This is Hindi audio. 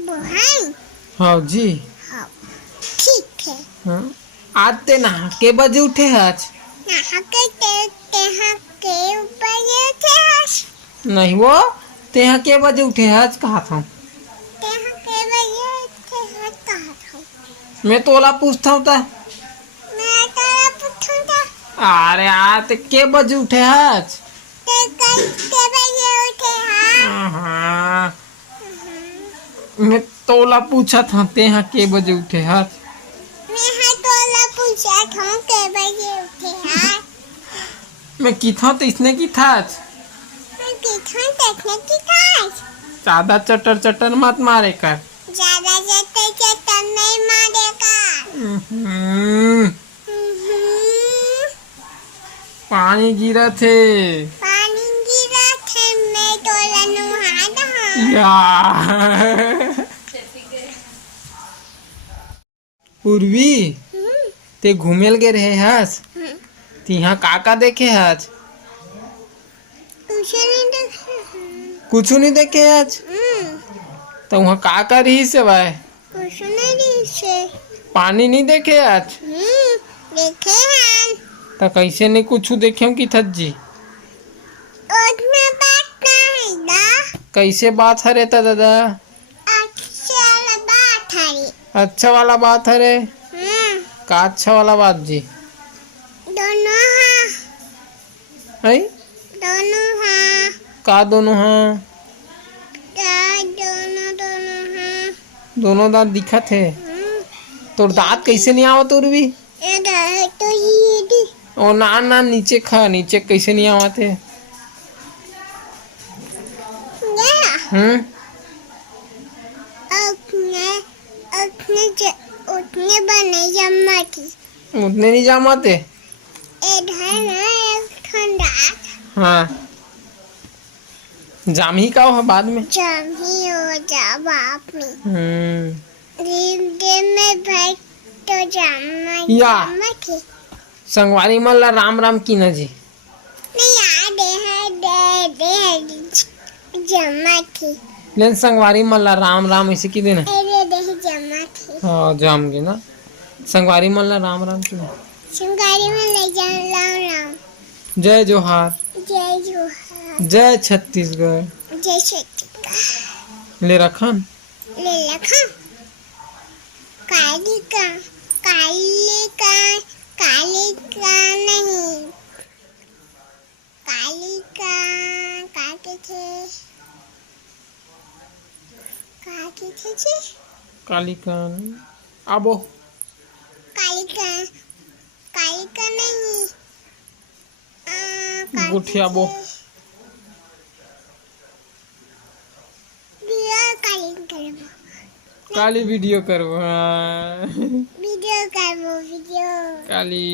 बहन। हाँ जी। हाँ ठीक है। हाँ आज ते नहा के बजे उठे आज? नहा के तेहा के ऊपर ये थे आज। नहीं वो तेहा के बजे उठे आज कहा था? तेहा के बजे थे आज कहा था। मैं तोला पूछता हूँ ता। मैं तेरा पूछूंगा। अरे यार ते के बजे उठे आज? ते कल के बजे उठे हाँ। हाँ मैं तोला पूछा था तेहा के बजे उठे आज? मैं हाँ तोला पूछा था के बजे उठे हाँ। मैं की था तो इसने की था आज? मैं किथन देखने की था आज। ज्यादा चटर चटर मत मारे कर। ज्यादा जते चट्टा नहीं मारेगा। हम्म, पानी गिरा थे। पानी गिरा थे मैं तोला नुहा दहा। यार पूर्वी ते घूमेल गे रहे हस तिहा काका देखे आज? कुछ नहीं देखा। कुछ नहीं देखे आज तो वहाँ काका रही से भाई? कुछ नहीं दिखे। पानी नहीं देखे आज देखे हैं। तो कैसे नहीं कुछ देखे कि थज्जी? उसमें बात नहीं ना। कैसे बात है रे ता दादा? अच्छा बात है। अच्छा वाला बात है रे? का अच्छा वाला बात जी? दोनों हाँ। है दोनों हाँ। का दोनों हाँ? दोनों दोनों हाँ। दोनों दांत दिखत है? तोर दांत कैसे नहीं आवत और भी? इधर तो ये दी। ओ ना ना नीचे खा नीचे कैसे नहीं आवत है? ये अपने उतने बने जम्मा की। उतने नहीं जामत है? इधर ना एक ठंडा हाँ जाम ही का हो बाद में? जम ही हो जा बाप में। दिन में भाई तो जम्मा या। जम्मा की। संगवारी मन ला राम राम की न जी? नहीं याद है दे जम्मा की। लेकिन संगवारी मन ला राम राम ऐसे की देना? अरे दे जम्मा की। हाँ जाम गे ना संगवारी मन ला राम राम की। संगारी में ले जा राम राम। जय जोहार। जय जोहार। जय छत्तीसगढ़। जय छत्तीसगढ़। ले रखन ले लखा। काली का काली का काली का नहीं। काली का काटे थे जी। कालिकन आबो काली का नहीं। गुठिया बो काली वीडियो करबो हाँ। वीडियो करबो वीडियो काली